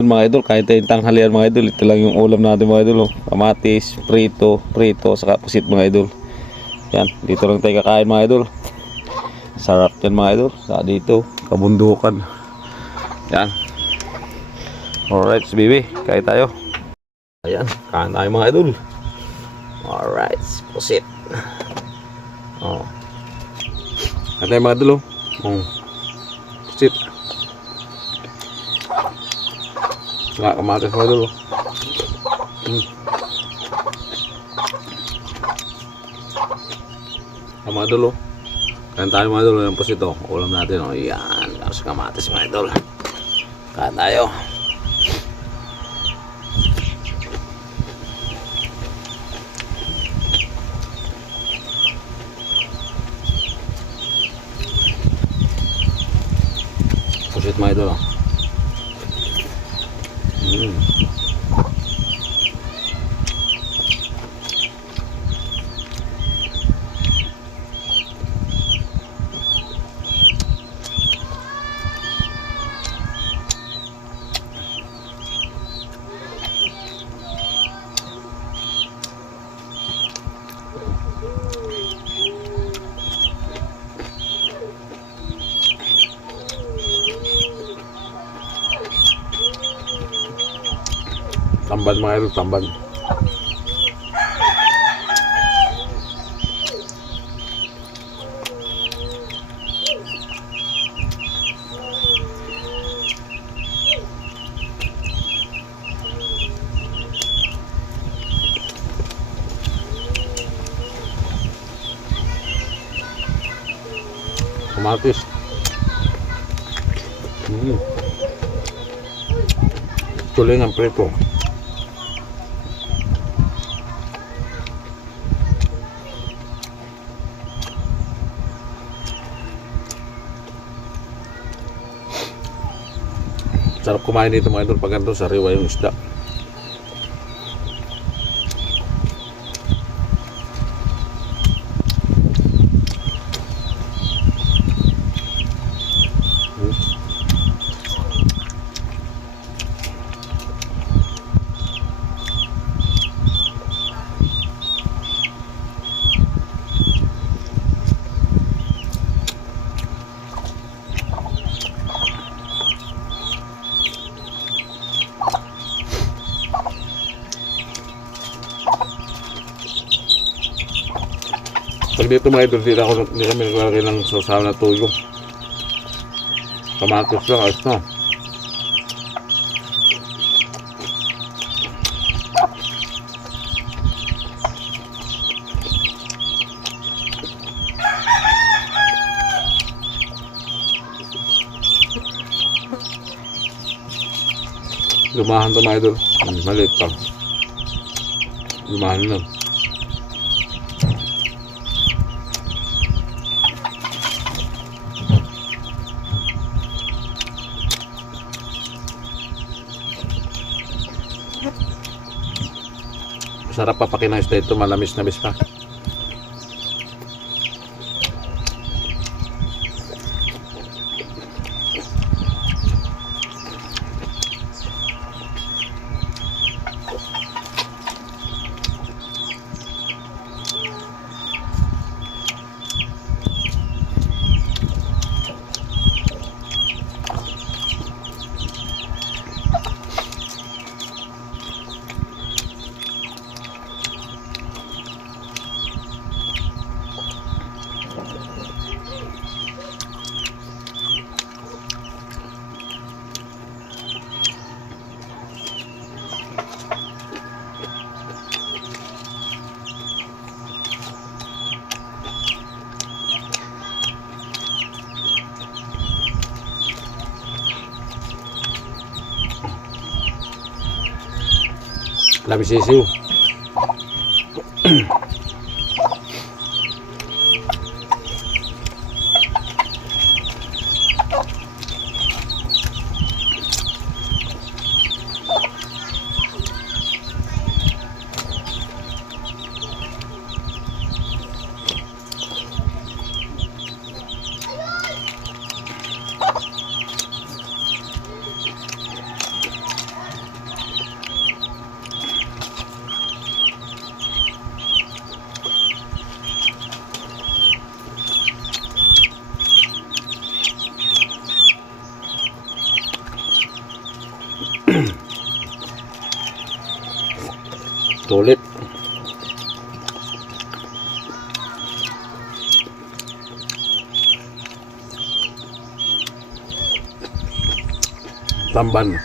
Mga idol, kahit tayong tanghalian mga idol, ito lang yung ulam natin mga idol. Oh. Kamatis, prito, saka pusit mga idol. Yan, dito lang tayo kakain mga idol. Sarap yan mga idol. Saka dito, kabundukan. Yan. Alright, baby, kain tayo. Ayan, kain tayo mga idol. Alright, pusit. Oh. Kain tayo mga idol. Oh. Pusit. Saka kamatis mga idol. Mga idol. Kain tayo mga idol. Yung pusit oh. Ulam natin oh. Yan, tapos kamatis mga idol. Kain tayo. Pusit mga idol oh. Tamban mga idol, tamban. Kamatis. Tuloy ng preto. Sarap kumain dito mga idol pag ganito, sariwa yung isda. Pag dito mga idol, hindi kami naglalagay ng sausaw na tuyo. Kamatis lang, ayos na. Lumahan to mga idol. Maliit pa. Lumahan lang. Sarap pa pakinayos na ito, malamis na bis pa. Labi sisiw. Sulit. Tamban.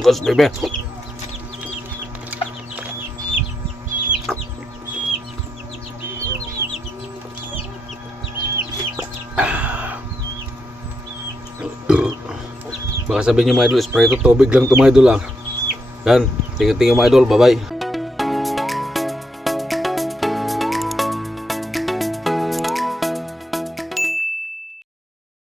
Lukas bebe. Baka sabihin nyo mga idol, spray ito, tubig lang ito mga idol lang. Yan, tingin-tingin mga idol, bye bye.